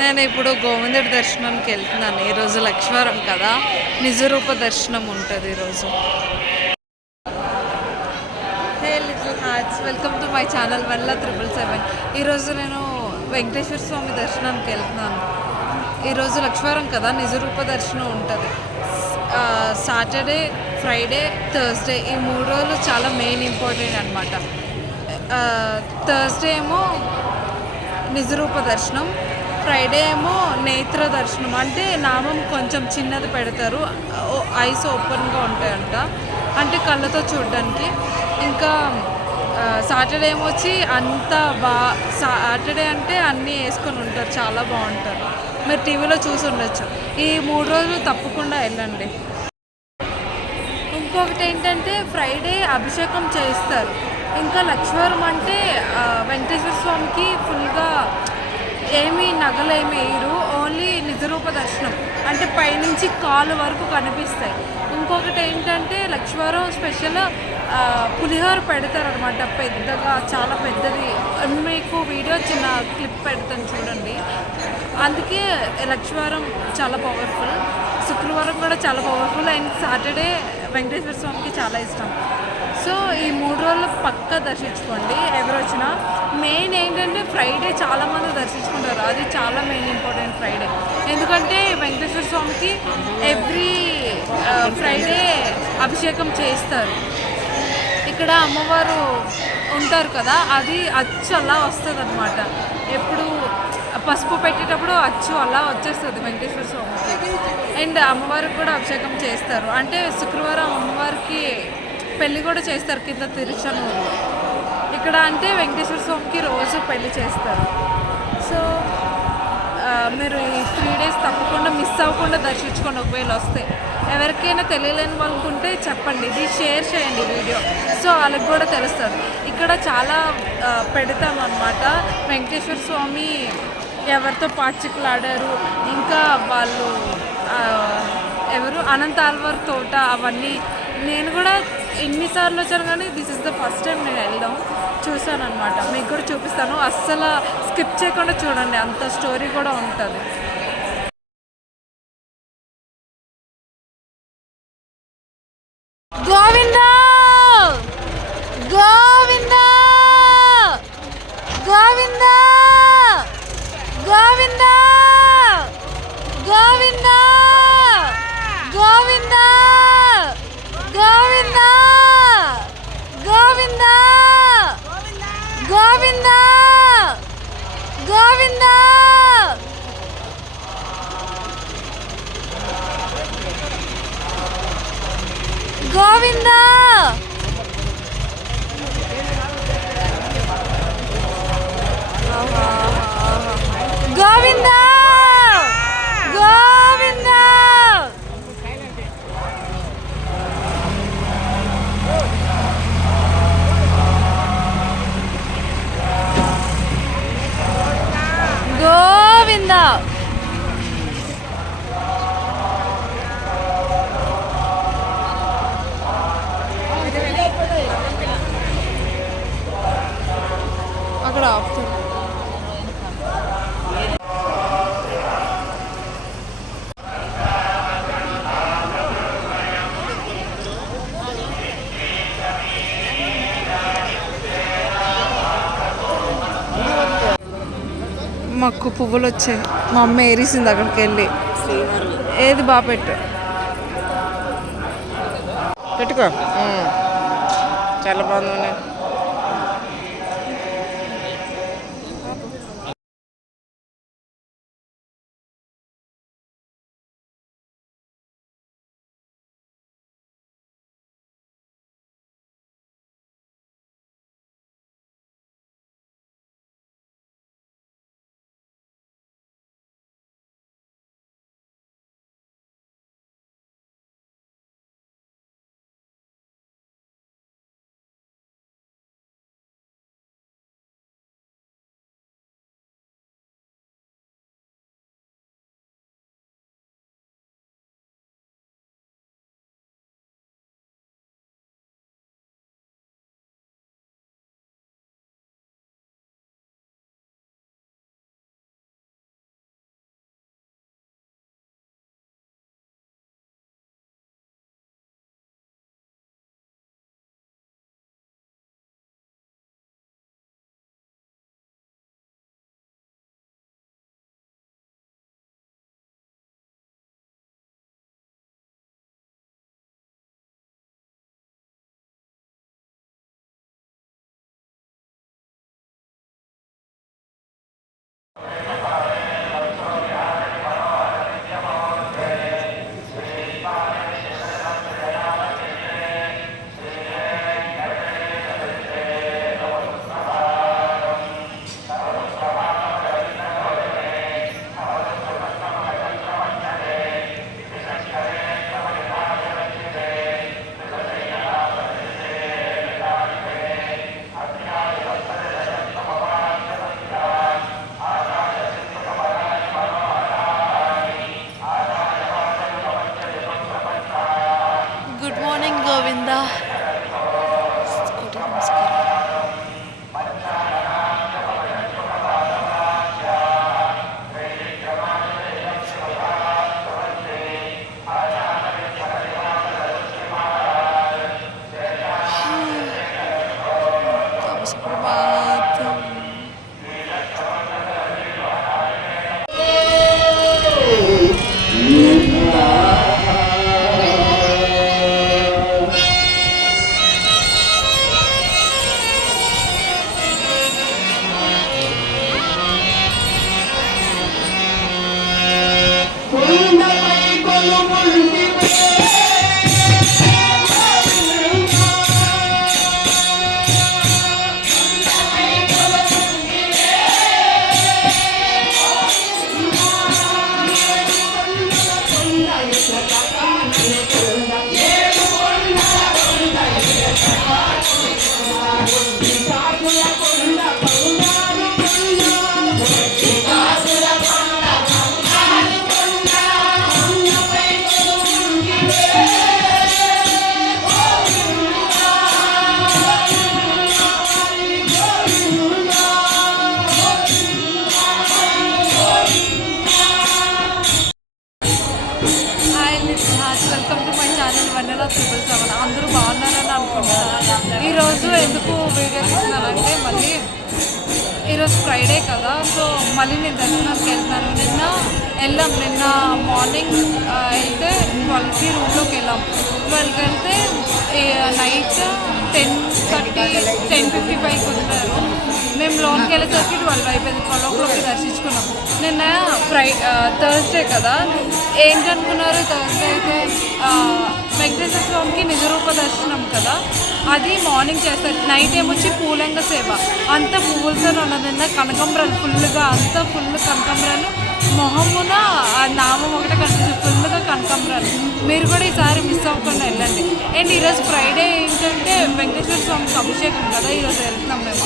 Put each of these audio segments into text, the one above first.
నేను ఇప్పుడు గోవిందుడి దర్శనానికి వెళ్తున్నాను. ఈరోజు లక్ష్మీవారం కదా, నిజరూప దర్శనం ఉంటుంది ఈరోజు. Hey little hearts, welcome to my channel 1,777. ఈరోజు నేను వెంకటేశ్వర స్వామి దర్శనానికి వెళ్తున్నాను. ఈరోజు లక్ష్మీవారం కదా, నిజరూప దర్శనం ఉంటుంది. సాటర్డే, ఫ్రైడే, థర్స్డే ఈ 3 రోజులు చాలా మెయిన్ ఇంపార్టెంట్ అనమాట. థర్స్డే ఏమో నిజరూప దర్శనం, ఫ్రైడే ఏమో నేత్ర దర్శనం. అంటే నామం కొంచెం చిన్నది పెడతారు, ఐస్ ఓపెన్గా ఉంటాయంట, అంటే కళ్ళతో చూడడానికి. ఇంకా సాటర్డే ఏమో వచ్చి అంతా సాటర్డే అంటే అన్నీ వేసుకొని ఉంటారు, చాలా బాగుంటారు. మీరు టీవీలో చూసి ఉండొచ్చు. ఈ 3 రోజులు తప్పకుండా వెళ్ళండి. ఇంకొకటి ఏంటంటే ఫ్రైడే అభిషేకం చేస్తారు. ఇంకా లక్ష్మీవారం అంటే వెంకటేశ్వర స్వామికి ఫుల్గా ఏమీ నగలేమి వేయరు, ఓన్లీ నిజరూప దర్శనం, అంటే పైనుంచి కాలు వరకు కనిపిస్తాయి. ఇంకొకటి ఏంటంటే లక్ష్మీవారం స్పెషల్ పులిహోర పెడతారనమాట, పెద్దగా, చాలా పెద్దది. మీకు వీడియో చిన్న క్లిప్ పెడతాను చూడండి. అందుకే లక్ష్మీవారం చాలా పవర్ఫుల్, శుక్రవారం కూడా చాలా పవర్ఫుల్, అండ్ సాటర్డే వెంకటేశ్వర స్వామికి చాలా ఇష్టం. సో ఈ 3 రోజులు పక్కా దర్శించుకోండి ఎవరు వచ్చినా. మెయిన్ ఏంటంటే ఫ్రైడే చాలామంది దర్శించుకుంటారు, అది చాలా మెయిన్ ఇంపార్టెంట్ ఫ్రైడే. ఎందుకంటే వెంకటేశ్వర స్వామికి ఎవ్రీ ఫ్రైడే అభిషేకం చేస్తారు. ఇక్కడ అమ్మవారు ఉంటారు కదా, అది అచ్చు అలా వస్తుంది అనమాట. ఎప్పుడు పసుపు పెట్టేటప్పుడు అచ్చు అలా వచ్చేస్తుంది వెంకటేశ్వర స్వామికి. అండ్ అమ్మవారికి కూడా అభిషేకం చేస్తారు. అంటే శుక్రవారం అమ్మవారికి పెళ్ళి కూడా చేస్తారు కింద తిరుచానూరులో. ఇక్కడ అంటే వెంకటేశ్వర స్వామికి రోజు పెళ్ళి చేస్తారు. సో మీరు ఈ 3 days తప్పకుండా మిస్ అవ్వకుండా దర్శించుకోండి. ఒకవేళ వస్తే ఎవరికైనా తెలియలేని వాళ్ళకుంటే చెప్పండి, ఇది షేర్ చేయండి వీడియో, సో వాళ్ళకి కూడా తెలుస్తుంది. ఇక్కడ చాలా పెడతాం అన్నమాట. వెంకటేశ్వర స్వామి ఎవరితో పాచికలాడారు, ఇంకా వాళ్ళు ఎవరు అనంత ఆల్వార్ తోట, అవన్నీ నేను కూడా ఎన్నిసార్లు వచ్చాను, కానీ this is the first time నేను వెళ్దాం చూసాను అనమాట. మీకు కూడా చూపిస్తాను, అస్సలు స్కిప్ చేయకుండా చూడండి, అంత స్టోరీ కూడా ఉంటుంది. గోవిందా గోవిందా గోవిందా గోవిందా గోవిందా గోవిందా గోవిందా గోవిందా గోవిందా గోవిందా గోవిందా గోవిందా గోవిందా అక్కడ ఆపుతారు. మాకు పువ్వులు వచ్చాయి. మా అమ్మ ఏరిసింది అక్కడికి వెళ్ళి. ఏది బాగా పెట్టుకో, చాలా బాగుంది. Good morning Govinda. Welcome to my channel వన్నెల 777. అందరూ బాగున్నారని అనుకుంటున్నాను. ఈరోజు ఎందుకు వీడియో తీస్తున్నానంటే మళ్ళీ ఈరోజు ఫ్రైడే కదా, సో మళ్ళీ నేను దర్శనానికి వెళ్తున్నాను. నిన్న మార్నింగ్ అయితే 12కి రూమ్లోకి వెళ్ళాం. 12కి వెళ్తే నైట్ 10:30 10:55 కుదిరారు. మేము లోన్కి వెళ్ళేసరికి 12 అయిపోయింది. 12 o'clockకి దర్శించుకున్నాం. నిన్న థర్స్డే కదా, ఏంటనుకున్నారు? థర్స్డే అయితే వెంకటేశ్వర స్వామికి నిజరూప దర్శనం కదా, అది మార్నింగ్ చేస్తారు. నైట్ ఏమొచ్చి పూలంగ సేవ. అంత పువ్వులతో ఉన్నదన్న కనకంబరాలు ఫుల్గా, అంత ఫుల్ కనకంబరాలు. మొహమున నామం ఒకటే కనిపిస్తుంది, ఫుల్గా కనకంబరాలు. మీరు కూడా ఈసారి మిస్ అవ్వకుండా వెళ్ళండి. అండ్ ఈరోజు ఫ్రైడే ఏంటంటే వెంకటేశ్వర స్వామికి అభిషేకం కదా, ఈరోజు వెళ్తున్నాం మేము.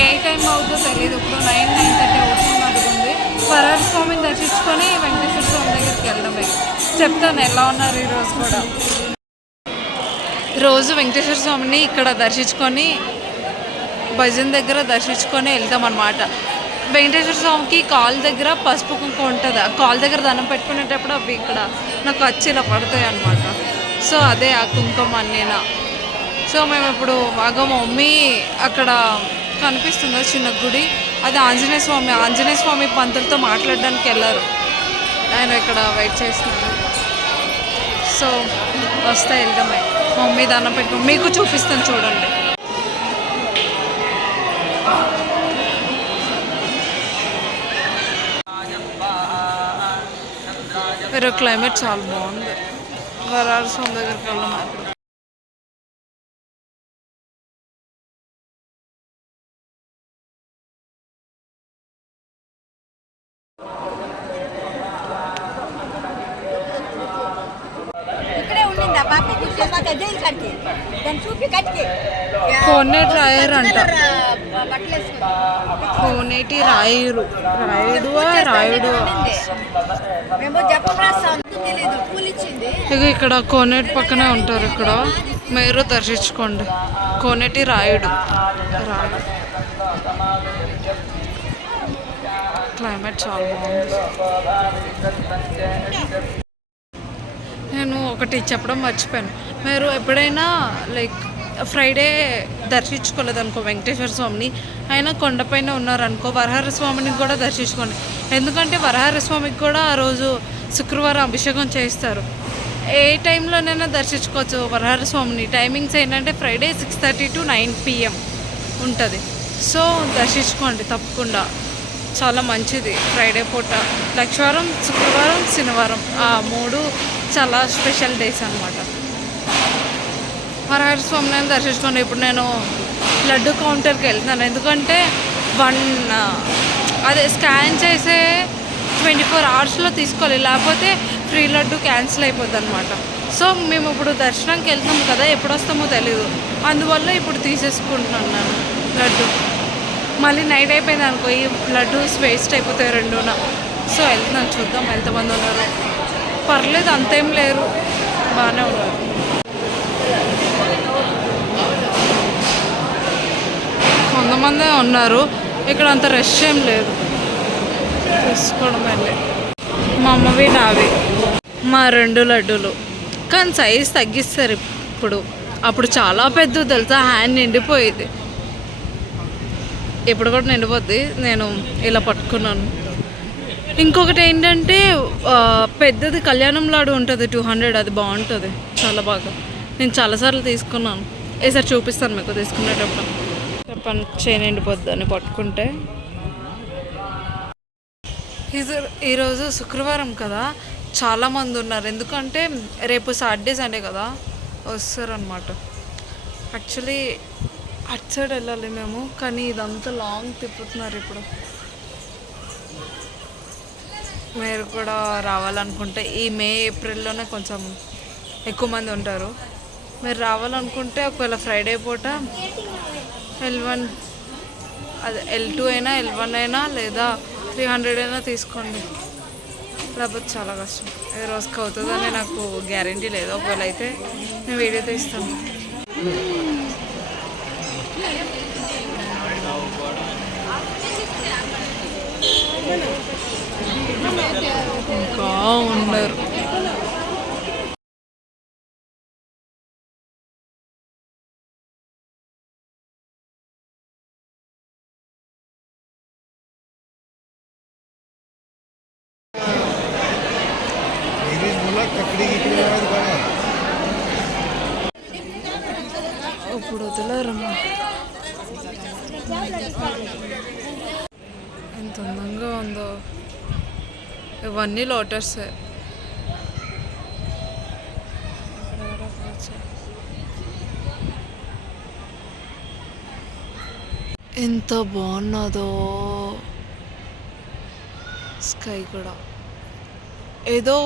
ఏ టైం అవుతుందో తెలియదు. ఇప్పుడు 9-9:30 అవుతుంది అనుకుంది. వరాహ స్వామిని దర్శించుకొని వెంకటేశ్వర స్వామి దగ్గరికి వెళ్దాం. చెప్తాను ఎలా ఉన్నారు ఈరోజు కూడా. రోజు వెంకటేశ్వర స్వామిని ఇక్కడ దర్శించుకొని భజన దగ్గర దర్శించుకొని వెళ్తాం అనమాట. వెంకటేశ్వర స్వామికి కాల్ దగ్గర పసుపు కుంకుమ ఉంటుంది. ఆ కాల్ దగ్గర దండం పెట్టుకునేటప్పుడు అవి ఇక్కడ నాకు వచ్చి ఇలా పడతాయి అనమాట. సో అదే ఆ కుంకుమ అన్నీనా. సో మేము ఇప్పుడు బాగా మా మమ్మీ అక్కడ కనిపిస్తుందో చిన్న గుడి, అది ఆంజనేయ స్వామి పంతులతో మాట్లాడడానికి వెళ్ళారు. ఆయన ఇక్కడ వెయిట్ చేస్తున్నారు. సో వస్తే వెళ్దామే. మా మమ్మీ దండం పెట్టుకుని మీకు చూపిస్తాను చూడండి. వేరే క్లైమేట్ చాలా బాగుంది. వరాల స్వామి దగ్గరికి వెళ్ళాం. కోనేటి రాయరు అంట. కోనేటి రాయుడు. ఇక ఇక్కడ కోనేటి పక్కనే ఉంటారు. ఇక్కడ మీరు దర్శించుకోండి. కోనేటి రాయుడు. క్లైమేట్ చాలా బాగుంది. నేను ఒకటి చెప్పడం మర్చిపోయాను. మీరు ఎప్పుడైనా లైక్ ఫ్రైడే దర్శించుకోలేదనుకో వెంకటేశ్వర స్వామిని, అయినా కొండపైన ఉన్నారనుకో వరహర స్వామిని కూడా దర్శించుకోండి. ఎందుకంటే వరహర స్వామికి కూడా ఆ రోజు శుక్రవారం అభిషేకం చేస్తారు. ఏ టైంలోనైనా దర్శించుకోవచ్చు వరహర స్వామిని. టైమింగ్స్ ఏంటంటే ఫ్రైడే 6:30 to 9 PM ఉంటుంది. సో దర్శించుకోండి తప్పకుండా. చాలా మంచిది ఫ్రైడే పూట. లక్షవారం, శుక్రవారం, శనివారం ఆ 3 చాలా స్పెషల్ డేస్ అనమాట. వరహర స్వామిని దర్శించుకోండి. ఇప్పుడు నేను లడ్డు కౌంటర్కి వెళ్తున్నాను. ఎందుకంటే అదే స్కాన్ చేసే 24 hours తీసుకోవాలి, లేకపోతే ఫ్రీ లడ్డు క్యాన్సిల్ అయిపోద్ది అనమాట. సో మేము ఇప్పుడు దర్శనంకి వెళ్తాం కదా, ఎప్పుడు వస్తామో తెలీదు. అందువల్ల ఇప్పుడు తీసేసుకుంటున్నాను నేను లడ్డు. మళ్ళీ నైట్ అయిపోయింది అనుకో, ఈ లడ్డు వేస్ట్ అయిపోతాయి 2న. సో వెళ్తున్నాను, చూద్దాం ఎంతమంది ఉన్నారు. పర్లేదు, అంతేం లేరు, బాగానే ఉన్నారు. కొంతమందే ఉన్నారు. ఇక్కడ అంత రష్ ఏం లేదు. తీసుకోవడం వెళ్ళి మా అమ్మవి నావి మా 2 లడ్డూలు. కానీ సైజ్ తగ్గిస్తారు ఇప్పుడు. అప్పుడు చాలా పెద్ద తెలుసా, హ్యాండ్ నిండిపోయేది. ఇప్పుడు కూడా నిండిపోద్ది. నేను ఇలా పట్టుకున్నాను. ఇంకొకటి ఏంటంటే పెద్దది కళ్యాణం లాడు ఉంటుంది 200, అది బాగుంటుంది చాలా బాగా. నేను చాలాసార్లు తీసుకున్నాను. ఈసారి చూపిస్తాను మీకు తీసుకునేటప్పుడు. చెప్పండి, నిండిపోద్ది అని పట్టుకుంటే. ఈరోజు శుక్రవారం కదా, చాలామంది ఉన్నారు. ఎందుకంటే రేపు సాటర్డే సండే కదా, వస్తారనమాట. యాక్చువల్లీ అటు సైడ్ వెళ్ళాలి మేము, కానీ ఇదంతా లాంగ్ తిప్పుతున్నారు ఇప్పుడు. మీరు కూడా రావాలనుకుంటే ఈ మే ఏప్రిల్లోనే కొంచెం ఎక్కువ మంది ఉంటారు. మీరు రావాలనుకుంటే ఒకవేళ ఫ్రైడే పూట L1 అదే L2 అయినా L1 అయినా లేదా 300 అయినా తీసుకోండి. లేకపోతే చాలా కష్టం. ఏ రోజుకి అవుతుందని నాకు గ్యారంటీ లేదు. ఒకవేళ అయితే నేను వీడియో తీస్తాను. ఇంకా ఉండరు. ఇప్పుడు వదిలేరమ్మా. ఎంత అందంగా ఉందో. ఇవన్నీ లోటస్. ఎంత బాగున్నదో స్కై కూడా. ఏదో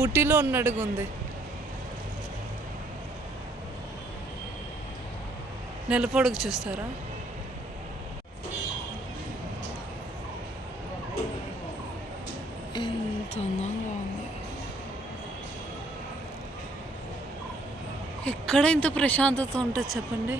ఊటీలో ఉన్నట్టుగా ఉంది. నెలపొడుగు చూస్తారా? ఎంత అందంగా ఉంది. ఎక్కడ ఇంత ప్రశాంతత ఉంటుంది చెప్పండి.